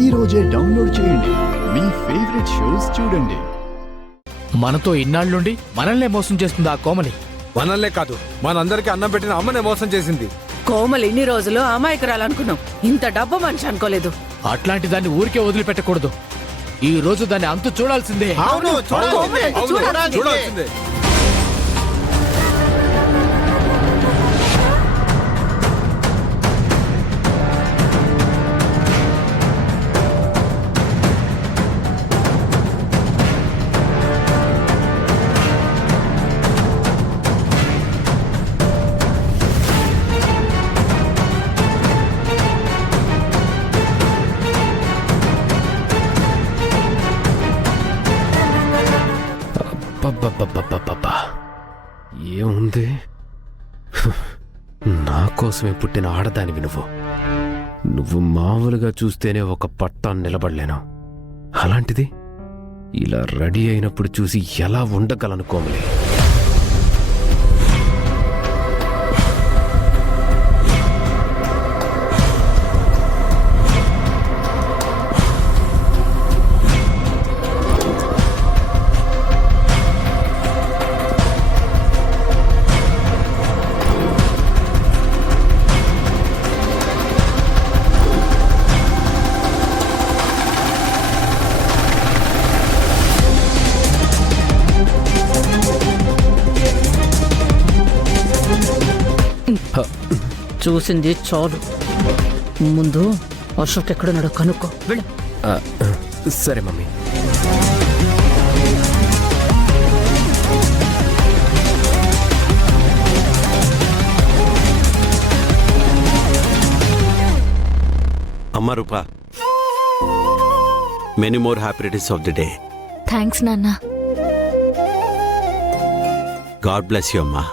ఈ రోజే డౌన్లోడ్ చేయండి. మీ ఫేవరెట్ షోస్ చూడండి. మనతో ఇన్నాళ్ళుండి మనల్నే మోసం చేస్తుంది ఆ కోమలి. మనల్నే కాదు, మనందరికీ అన్నం పెట్టిన అమ్మనే మోసం చేసింది. కోమలి ఇన్ని రోజులు అమాయకురాలనుకున్నాం, ఇంత డబ్బు మనిషి అనుకోలేదు. అట్లాంటి దాన్ని ఊరికే వదిలిపెట్టకూడదు. ఈ రోజు దాన్ని అంతు చూడాల్సిందే. చూడాల్సిందే. అబ్బబ్బబ్బబ్బబ్బబ్బా, ఏముంది? నా కోసమే పుట్టిన ఆడదానివి నువ్వు మామూలుగా చూస్తేనే ఒక పట్టాన్ని నిలబడలేను. అలాంటిది ఇలా రెడీ అయినప్పుడు చూసి ఎలా ఉండగలను కోమలి? చూసింది చాలు, ముందు అశోక్ ఎక్కడున్నాడో కనుక్కో. వెళ్ళు. సరే మమ్మీ. అమ్మా Rupa, many more happy returns of the day. Thanks నాన్న. గాడ్ బ్లెస్ యూ అమ్మా.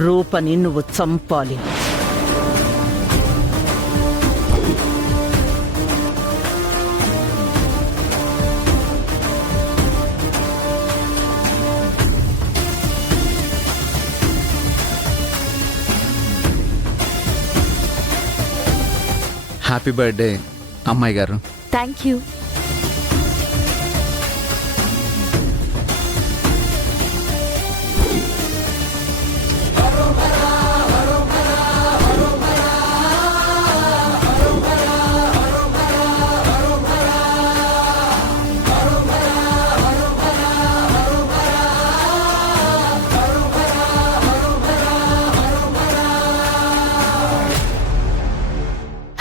రూపని నువ్వు చంపాలి. హ్యాపీ బర్త్డే అమ్మాయి గారు. Thank you.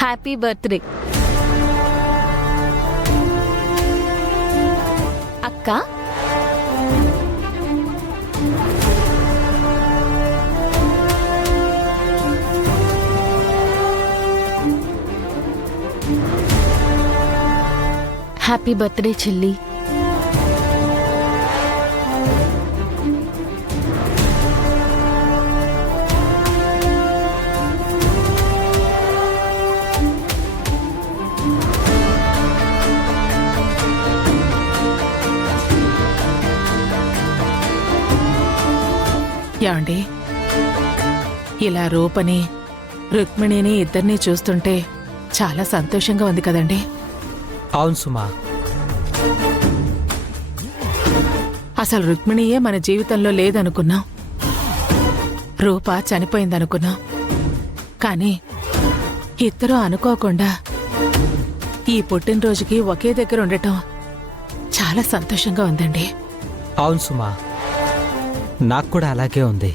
హ్యాపీ బర్త్డే అక్క. హ్యాపీ బర్త్డే చెల్లి. యాండి, ఇలా రూపని రుక్మిణిని ఇద్దరినీ చూస్తుంటే చాలా సంతోషంగా ఉంది కదండి. అవును సుమా. అసలు రుక్మిణియే మన జీవితంలో లేదనుకున్నాం, రూప చనిపోయిందనుకున్నాం. కానీ ఇద్దరూ అనుకోకుండా ఈ పుట్టినరోజుకి ఒకే దగ్గర ఉండటం చాలా సంతోషంగా ఉందండి. అవును సుమా, నాకు కూడా అలాగే ఉంది.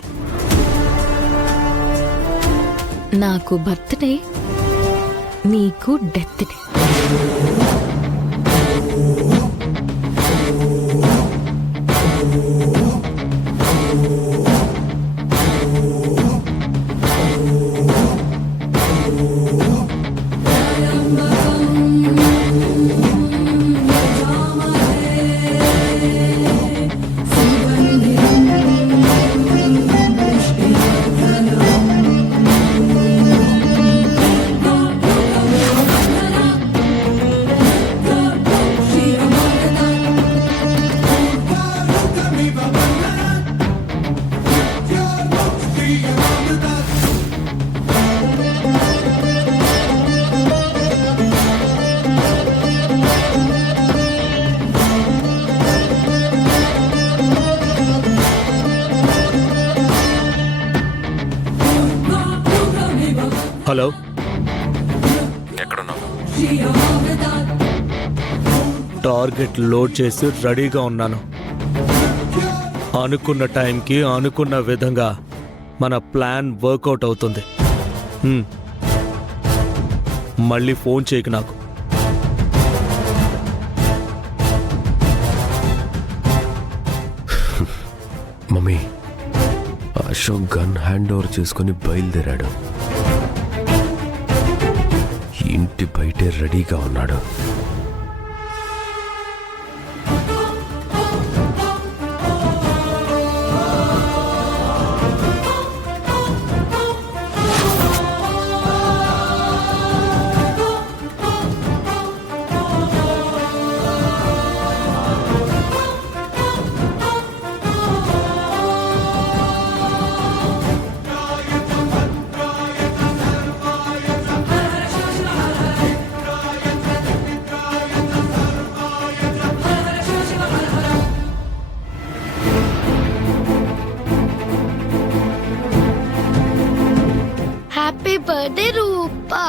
నాకు బర్త్డే, నీకు డెత్ డే. హలో, ఎక్కడున్నావు? టార్గెట్ లోడ్ చేసి రెడీగా ఉన్నాను. అనుకున్న టైంకి అనుకున్న విధంగా మన ప్లాన్ వర్కౌట్ అవుతుంది. మళ్ళీ ఫోన్ చేయకు నాకు. Mummy, Ashok gun hand over చేసుకుని బయలుదేరాడు. ఇంటి బయటే రెడీగా ఉన్నాడు. హ్యాపీ బర్త్డే రూపా.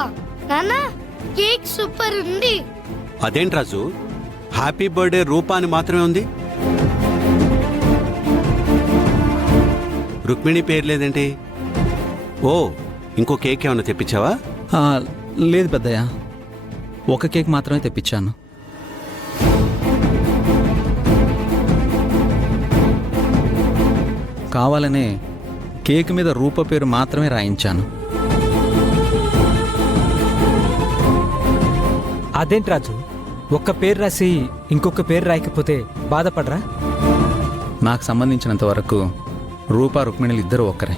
నాన్న, కేక్ సూపర్ ఉంది. అదేంటి రాజు, హ్యాపీ బర్త్డే రూపా అని మాత్రమే ఉంది, రుక్మిణి పేరు లేదేంటి? ఓ, ఇంకో కేక్ ఏమైనా తెప్పించావా? లేదు పెద్దయ్య, ఒక కేక్ మాత్రమే తెప్పించాను. కావాలనే కేక్ మీద రూప పేరు మాత్రమే రాయించాను. అదేంటి రాజు, ఒక్క పేరు రాసి ఇంకొక పేరు రాయకపోతే బాధపడరా? నాకు సంబంధించినంత వరకు రూప రుక్మిణులు ఇద్దరు ఒక్కరే.